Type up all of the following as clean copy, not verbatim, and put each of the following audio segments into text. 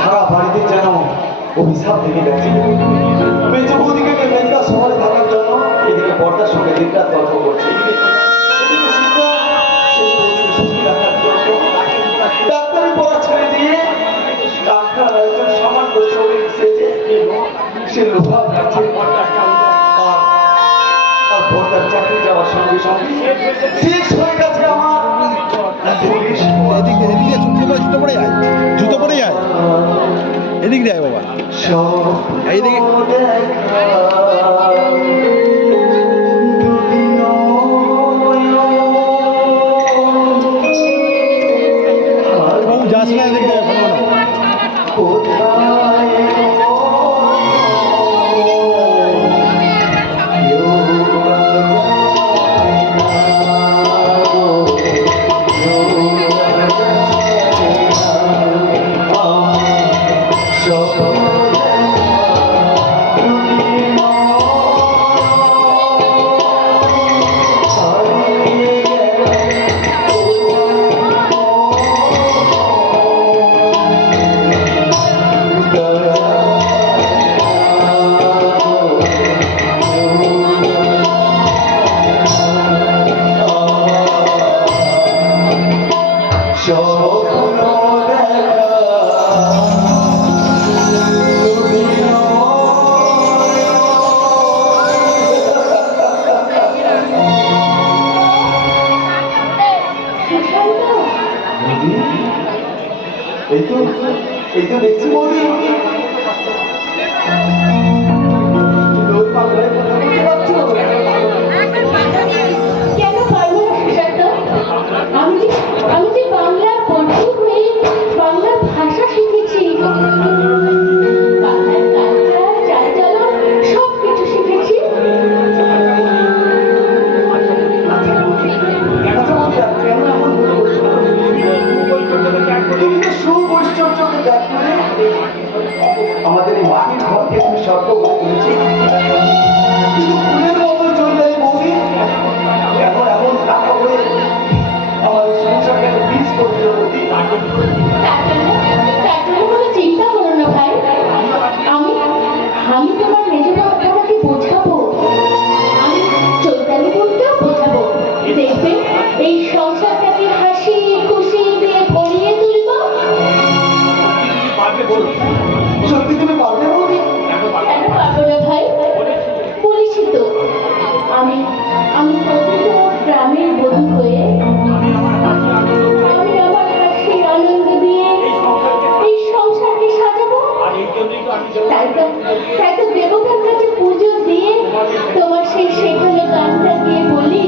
সারা বাড়িতে যেন অভিশাপ থেকে গেছে। মেজো বৌদিকে মেজদা শহরে থাকার জন্য এদিকে বর্দার সঙ্গে দিনরাত তর্ক করছে, এদিকে সীতা শেষ বৌদিকে সুখী রাখার জন্য ডাক্তারি পড়া ছেড়ে দিয়ে ডাক্তার একজন সামান্য শ্রমিক সেজে সে লোভা কাছে আর বর্দার চাকরি যাওয়ার সঙ্গে সঙ্গে ঠিক হয়ে গেছে আমার পুলিশ। এদিকে এদিকে জুতো পরে যায়, জুতো পরে যায়, এদিক যায় বাবা, এইদিকে যাস না, এদিক যায় ভালো না। এই তো দেখছি বৌদি লোক বাংলায় কথা বলতে পারছো। কেন পারবো না সুশান্ত? আমি যে বাংলার বন্ধু হয়ে বাংলা ভাষা শিখেছি, বাংলার কালচার চালচলন সব কিছু শিখেছি। কেন এমন বলছো? তুমি তো সুবৈশ্বর্যকে ত্যাগ করে আমাদের এই মাটির ঘরকে তুমি স্বর্গ করে তুলেছি, কিন্তু ফুলের মতো চলে যায় বৌদি। এখন এমন টাকা হয়ে আমাদের সংসারকে বীজ করে দিল বৌদি। তার জন্য কোনো চিন্তা করো না ভাই, আমি তোমার মেজো বাবাকে বোঝাবো, আমি চৈতালি বলতেও বোঝাবো। দেখবে এই সংসারটাকে হাসি খুশি দিয়ে ভরিয়ে তুলবো। সত্যি তুমি পারবে বৌদি? কেন পারবো না ভাই? বলেছি তো, আমি প্রকৃত গ্রামের বধূ হয়ে আমি আমার হাসি আনন্দ দিয়ে এই সংসারকে সাজাবো। তাই তো দেবতার কাছে পুজো দিয়ে তোমার সেই শেখানো গানটা দিয়ে বলি,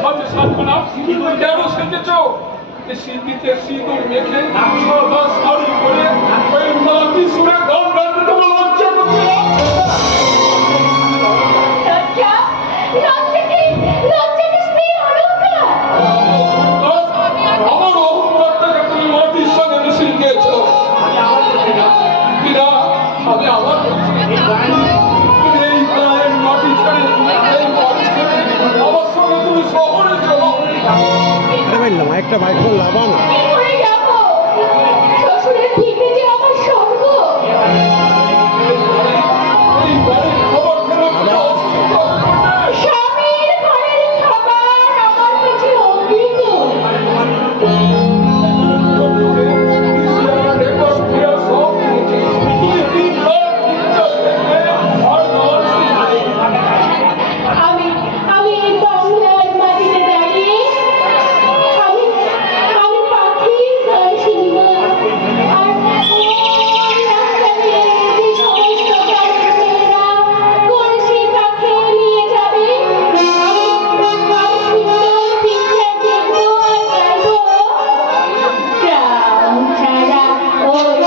সাথে সাতখানা কেন সেজেছ? সিঁড়িতে সিঁদুর মেখে সাদা শাড়ি পরে ওই মাটি সুরে গান গাইতে তোমার লজ্জা করছে না? লজ্জা লজ্জাকে লজ্জাকে স্ত্রী অলঙ্কার। আমার অহংকারটাকে তুমি মাটির সঙ্গে মিশিয়ে দিয়েছ। বিনা, আমি আবার বলছি, তুমি এই গায়ের মাটি ছেড়ে এই বাড়ি ছেড়ে আমার সঙ্গে তুমি শহরে চলো। একটা বাইক লাভা না কি করে যাবো? শ্বশুরের ভিটে যে আমার স্বর্গ। এই বাড়ির খবর ফেলে তুমি অস্বীকার করবে। স্বামীর ঘরের খাবার আমার কাছে অমৃত। আমি আমি এই বাংলার মাটিতে দাঁড়িয়ে আমি আমি পাখির গান শুনবো। আর ওই রাস্তাতে যে সমস্ত গাছেরা কলসি কাকে নিয়ে যাবে, আমি সুন্দর পিকচার দেখবো আর গাইবো। গ্রাম ছাড়া ওই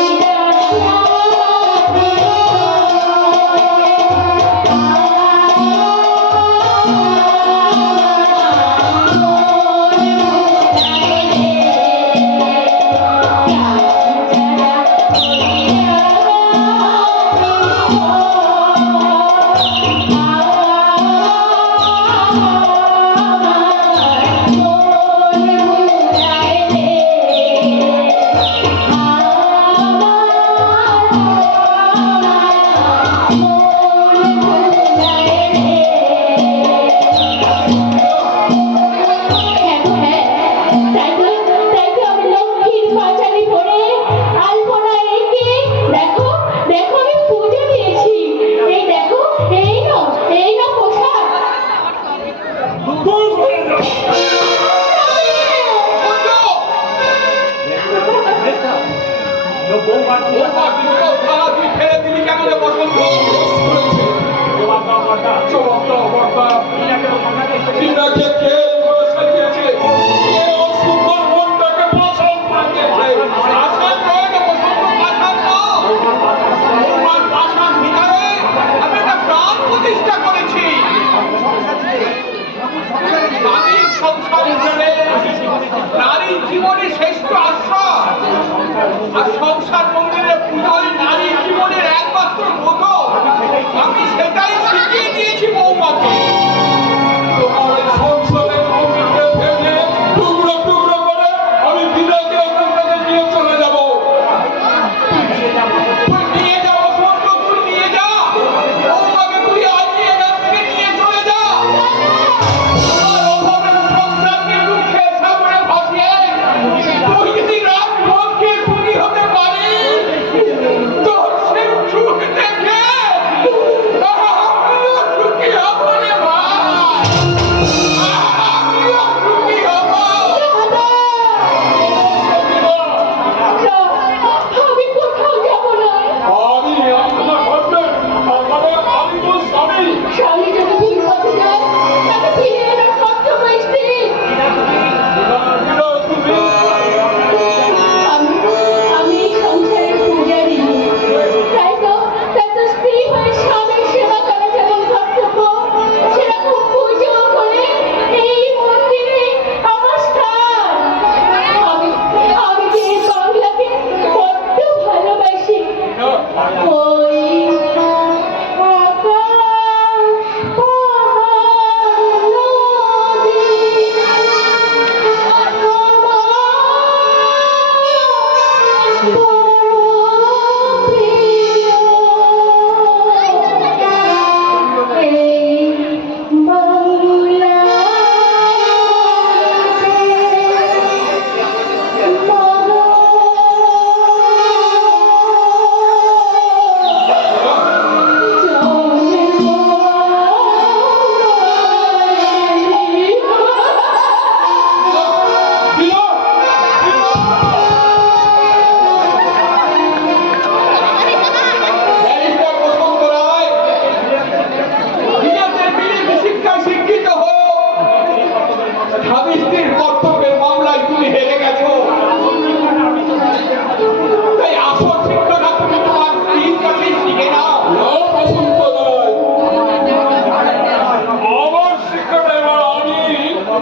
নারীর জীবনে শ্রেষ্ঠ আশ্রয় আর সংসার মন্দিরে পুজোয় নারীর জীবনের একমাত্র ব্রত। আমি সেটাই শিখিয়ে দিয়েছি বৌমাকে। তোমার এই সংসারের মন্দিরকে ভেঙে টুকরো টুকরো করে আমি বিদায়কে আপনাকে নিয়ে চলে যাব। তুই নিয়ে যা বসন্ত, তুই নিয়ে যা বৌমাকে, তুই আজকে এখান থেকে নিয়ে চলে যা। তোমার অভাবের সংসারকে দুঃখে সাগরে ভাসিয়ে তুই যদি রাজভোগকে সুখী হতে পারিস, তোর সেই সুখ দেখে আমিও সুখী হব রে ভাই।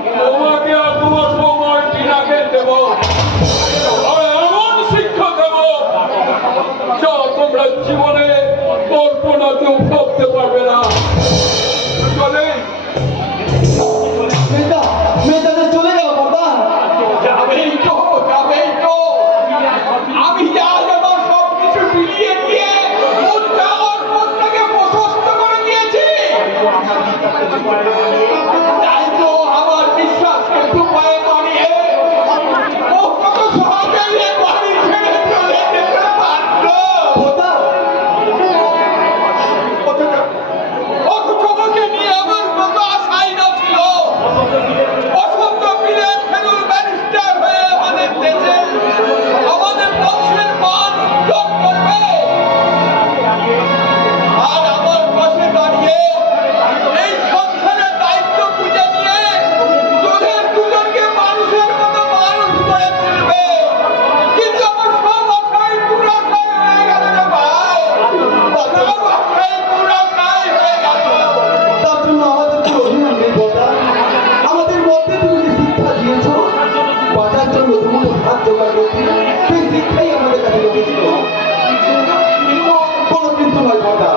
তোমাকে আর তোমার সময় টিনাকে দেব আর এমন শিক্ষা দেব যা তোমরা জীবনে কল্পনাতেও ভাবতে পারবে না। চলে মেয়েটা চলে গেল বাবা। যাবেই তো আমি আজ আমার সবকিছু বিলিয়ে দিয়ে মুদ্রাকে প্রশস্ত করে দিয়েছি। তাই তো আমার বিশ্বাসকে দুপায়ে মারিয়ে ও কত সহজেই এ বাড়ি ছেড়ে চলে যেতে পারলো। অথচ আমাকে নিয়ে আমার কত আশাই না ছিল। বসন্ত মিলে ফেলুর ব্যারিস্টার হয়ে আমাদের দেশে আমাদের বংশের মান উজ্জ্বল করবে। আর আমার পাশে দাঁড়িয়ে এই সংসারের দায়িত্ব বুঝে নিয়ে তোদের দুজনকে মানুষের মতো মানুষ করে তুলবে। কিন্তু আমার সব আশাই পুরাশাই হয়ে গেল রে ভাই, সব আশাই পুরাশাই হয়ে গেল। তার জন্য আমাদের কোনো অভিমান নেই বাবা। আমাদের মধ্যে তুমি যে শিক্ষা দিয়েছো বাঁচার জন্য তুমি হাত জোগাড় করতে, সেই শিক্ষাই আমাদের কাছে লেগেছিল। কোনো কিন্তু নয় বাবা।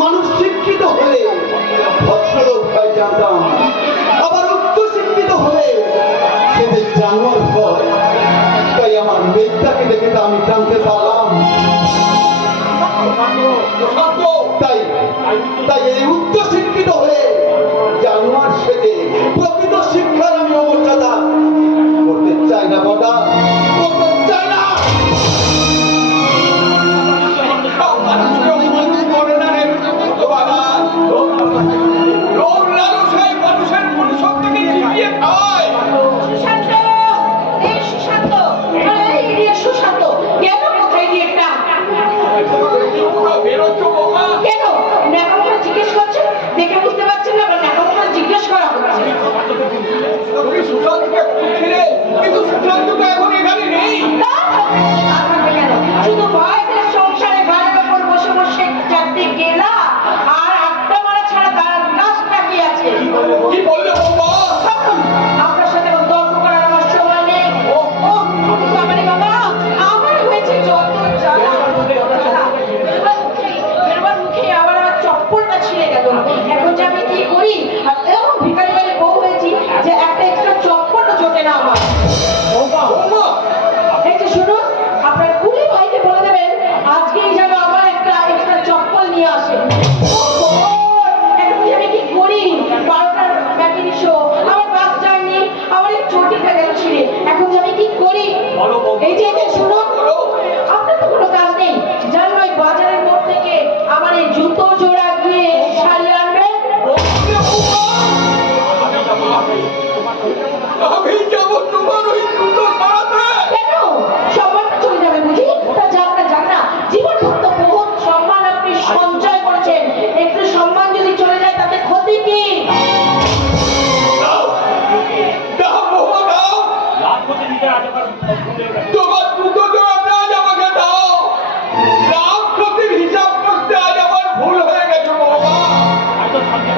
মানুষ শিক্ষিত হলে ভদ্রলোক হয় জানতাম, আবার উচ্চ শিক্ষিত হলে সেদের জানোয়ার হয়। তাই আমার মেয়েটাকে দেখে তা আমি জানতে পারলাম। শান্ত তাই তাই এই উচ্চ শিক্ষিত হয়ে জানোয়ার সেজে প্রকৃত শিক্ষার আমি অমর্যাদা করতে চাই না বটা, করতে চাই না। সব মানুষকে অপমান করে না রে বাবা। লোভ লালসায় মানুষের মনুষ্যত্বকে চিবিয়ে খায়। সুশান্ত, এই সুশান্ত, এই রে সুশান্ত, কেন কোথায় গিয়ে একটা? তোমরা বেরোচ্ছ বৌমা? কেন ন্যাকামোটা জিজ্ঞেস করছে? দেখে বুঝতে পারছেন না আবার ন্যাকামোটা জিজ্ঞেস করা হচ্ছে। তুমি সুশান্তকে খুঁজছিলে, কিন্তু সুশান্ত তো এখন এখানে নেই। তা থাকবে কেন? শুধু ভাইদের সংসারে ঘরের ওপর বসে বসে চারটে গেলা আর আড্ডা মারা ছাড়া তার কাজটা কি আছে? কি বললে বৌমা? থাকুন, আপনার সাথে এখন তর্ক করার আমার সময় নেই। ও বাবারে বাবা, আমার হয়েছে যত জ্বালা, জ্বালা। বেরোবার মুখে আবার আমার চপ্পলটা ছিঁড়ে গেল। এখন যে আমি কি করি? আর এমন ভিখারি বাড়ির বউ হয়েছি যে একটা এক্সট্রা চপ্পলও জোটে না আমার। বৌমা এই যে শুনুন, আপনার কুলি ভাইকে বলে দেবেন আজকেই যেন আমার একটা এক্সট্রা চপ্পল নিয়ে আসে। এখন যে আমি কি করি? 12টার ম্যাটিনি শো, আমার বাস জার্নি, আমার এই চটিটা গেল ছিঁড়ে। এখন যে আমি কি করি? এই যে শুনুন, আপনার তো কোনো কাজ নেই, জান ওই বাজারের মোড় থেকে আমার এই জুতো জোড়া গিয়ে সারিয়ে আনবেন। আমি যাবো তোমার ওই জুতো সারাতে। কেন সম্মানটা চলে যাবে বুঝি? তা যাক না, জীবন ভক্ত বহুত সম্মান আপনি সঞ্চয় করেছেন, একটু সম্মান যদি চলে যায় তাতে ক্ষতি কি? দাও দাও বৌমা দাও, তোমার জুতো জোড়াটা আজ আমাকে দাও। রাম ক্ষতির হিসাব করতে আজ আমার ভুল হয়ে গেছে বৌমা।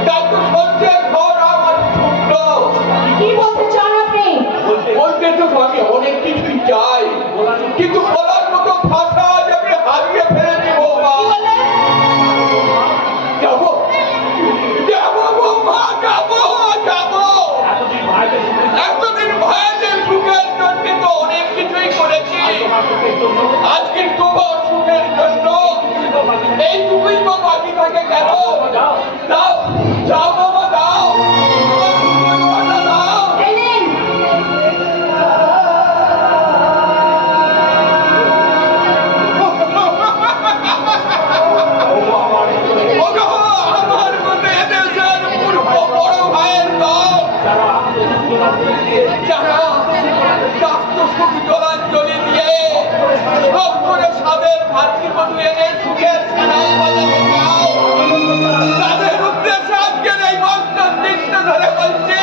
তাই তো সঞ্চয়ের ঘর আমার ছোট্ট। কি বলতে চান আপনি? বলতে তো আমি অনেক কিছুই চাই, কিন্তু বলার মতো ভাষা আজ আমি হারিয়ে ফেলেছি বৌমা। কি বললেন? যাবো যাবো বৌমা, যাবো যাবো। এতদিন ভাইদের সুখের জন্য তো অনেক কিছুই করেছি, আজকে তোমার সুখের জন্য এইটুকুই বা বাকি থাকে কেন? দাও যাও বাবা দাও, তোমার জুতো জোড়াটা দাও। এই নিন। ওগো, আমার মনে এদেশের মূর্খ বড় ভাইয়ের দল, যারা রক্ত সুখ জলাঞ্জলি দিয়ে সব করে স্বাদের ভাতৃবধূ এনে সুখের সারাই বাজাতে চাও, তাদের উদ্দেশ্যে আজকের এই মস্ত দৃশ্য ধরে বলছি,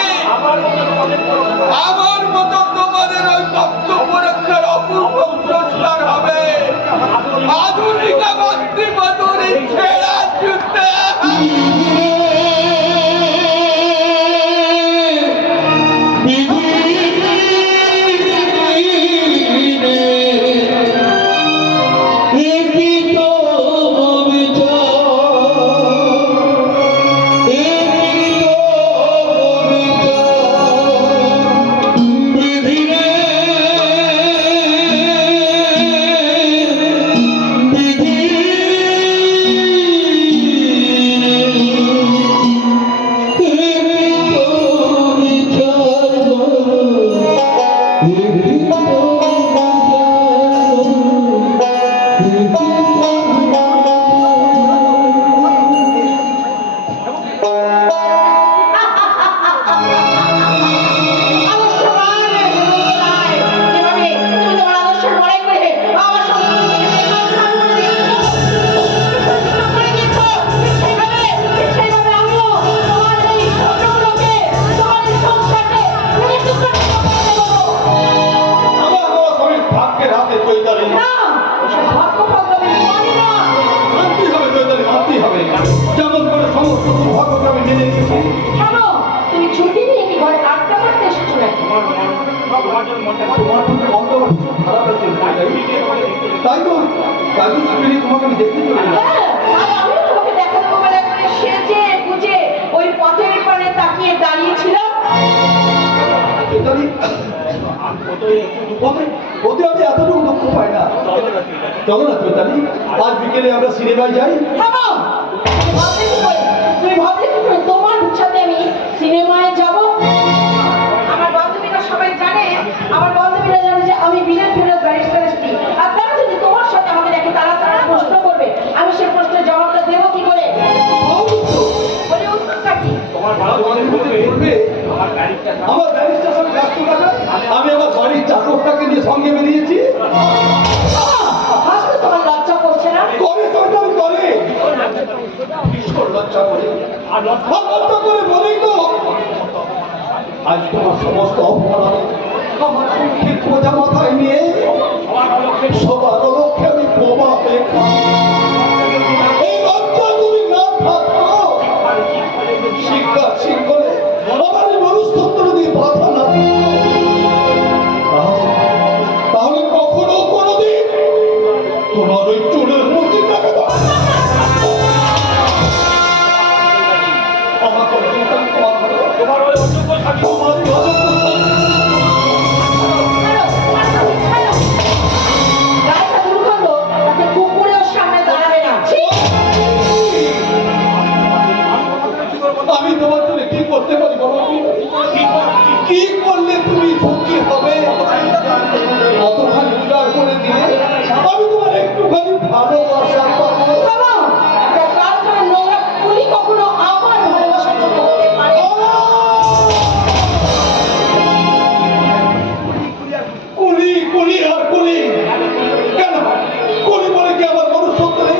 আমার মতো তোমাদের ওই বক্তব্য রক্ষার অপূর্ব পুরস্কার হবে আধুনিকা ভাতৃবধূর ছেঁড়া জুতা। সাজু পেলে তোমাকে আমি দেখতে চলে এলাম। হ্যাঁ, আর আমিও তোমাকে দেখা দেবো বলে করে সেজে গুজে ওই পথের পানে তাকিয়ে দাঁড়িয়েছিলাম। চৈতালি, ওতে আমি এতটুকু দুঃখ পাই না। চলো না চৈতালি, আজ বিকেলে আমরা সিনেমায় যাই। থামো! তুমি ভাবলে কি করে তোমার সাথে আমি সিনেমায় যাব? আমার বান্ধবীরা সবাই জানে, আমার বান্ধবীরা জানে যে আমি বিলেত ফেরত ব্যারিস্টারের স্ত্রী। আর তারা যদি তোমার সাথে আমাকে দেখে তারা প্রশ্ন করবে, আমি সেই প্রশ্নের জবাবটা দেবো কি করে? বলে উত্তরটা কি? তোমার বান্ধবীদের বলবে, আমার ব্যারিস্টার সঙ্গে ব্যস্ত থাকে, আমি আমার বাড়ির চাকরটাকে নিয়ে সঙ্গে বেরিয়েছি। হাসতে তোমার লজ্জা করছে না? করে চৈতালি করে, ভীষণ লজ্জা করে। আর লজ্জা করে বলেই তো আজ তোমার সমস্ত অপরাধ আমার মুখে খোঁজা মাথায় নিয়ে সবার লক্ষ্যে আমি বোমা হয়ে এই লজ্জা তুমি না থাকতো শিক্ষা শিক্ষলে আমাদের মনুষ্যত্ব দিয়ে বাধা না তাহলে কখনো কোনোদিন তোমার ওই চুলের মধ্যে দেখা দাও আমার তোমার ওই অযোগ্য থাকি তোমার ওই অযোগ্য গায়েটা দুর্গন্ধ, তাতে কুকুরের সামনে দাঁড়াবে না। ছি! আমি তোমার জন্য কি করতে পারি বলো? কি করলে তুমি সুখী হবে? অতখানি উজাড় করে দিলে আমি তোমার একটুখানি ভালোবাসা পাবো। থামো! একটা কারখানার নোংরা কুলি কখনো আমার ভালোবাসার জন্য হতে পারে না। কুলি কুলি আর কুলি কেন? কুলি বলে কি আমার মনুষ্যত্ব নেই?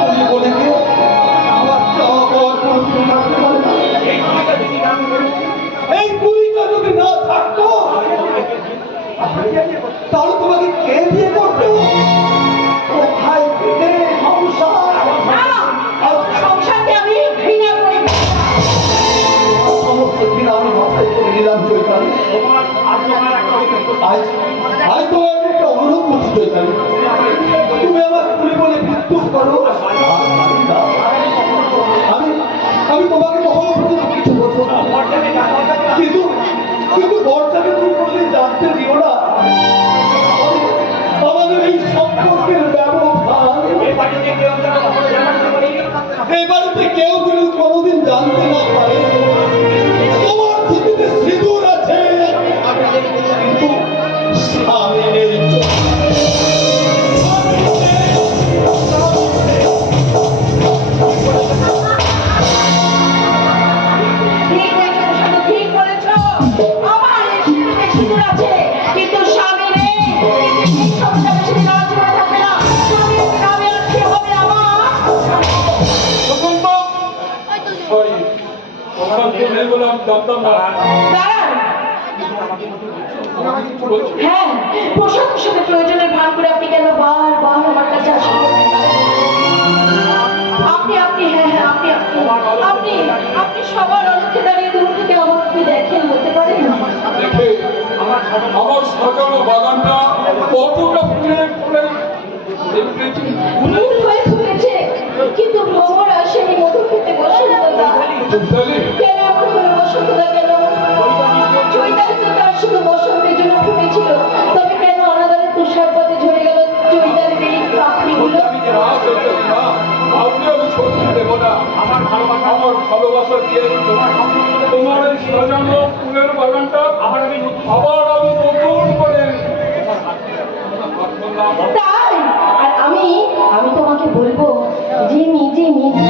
কুলি বলে কি আমার চাওয়া পাওয়ার কোনো কিছু থাকতে পারে না? এই কুলিটা যদি না থাকতো তাহলে তোমাকে কে বিয়ে করতো? কোথায় পেটে সংসার? না! সংসারকে আমি ঘৃণা করি। সমস্ত দিন আমি মাথায় করে নিলাম চৈতালি। আজ আজ তোমার আমি একটা অনুরোধ করছি চৈতালি, তুমি আমার কুলি বলে বিদ্যুৎ করো। আমি আমি তোমাকে কখনো পর্যন্ত কিছু বলবো না, কিন্তু কিন্তু বর্ষাকে তুমি বললে জানতে দিও না আমাদের এই সম্পর্কের ব্যবধান এই বাড়িতে কেউ যদি কোনোদিন জানতে না পারে তোমার স্মৃতিতে সিঁদুর আছে কিন্তু স্বামীর ঠিক বলেছো, শুধু ঠিক বলেছো। আমার এই স্মৃতিতে সিঁদুর আছে, কিন্তু স্বামী নেই। কিন্তু এই সংসার বেশি দিন আর জীবনে থাকবে না। স্বামীর নামে আর কি হবে আমার? সরি তোমার জন্য বলে আমি জানতাম না। দাঁড়ান। বলছি হ্যাঁ, পোশাক পোশাকের প্রয়োজনের ভান করে আপনি কেন বারবার আমার কাছে আসেন? আপনি আপনি হ্যাঁ হ্যাঁ আপনি আপনি আপনি আপনি সবার অনেকে দাঁড়িয়ে দূর থেকে আমাকে দেখেন বলতে পারেন? দেখে আমার সাজানো বাগানটা কতটা ফুলে ফুলে দেখেছি। ফুল হয়ে ফুটেছে, কিন্তু ভ্রমর আসেনি মধু খেতে বসন্তদা। চৈতালি, কেন এমন হলো বসন্তদা কেন? চৈতালি তো তার শুধু বসন্তের জন্য ফুটেছিল, তবে কেন অনাদারে তুষার পথে ঝরে গেল চৈতালির এই পাপড়িগুলো? না চৈতালি না, কাউকে আমি সত্যি দেবো না। আমার ভালোবাসা দিয়ে তোমার এই সাজানো ফুলের বাগানটা আবার আমি নতুন করে তাই আর আমি তোমাকে বলবো যে নিজে নিজে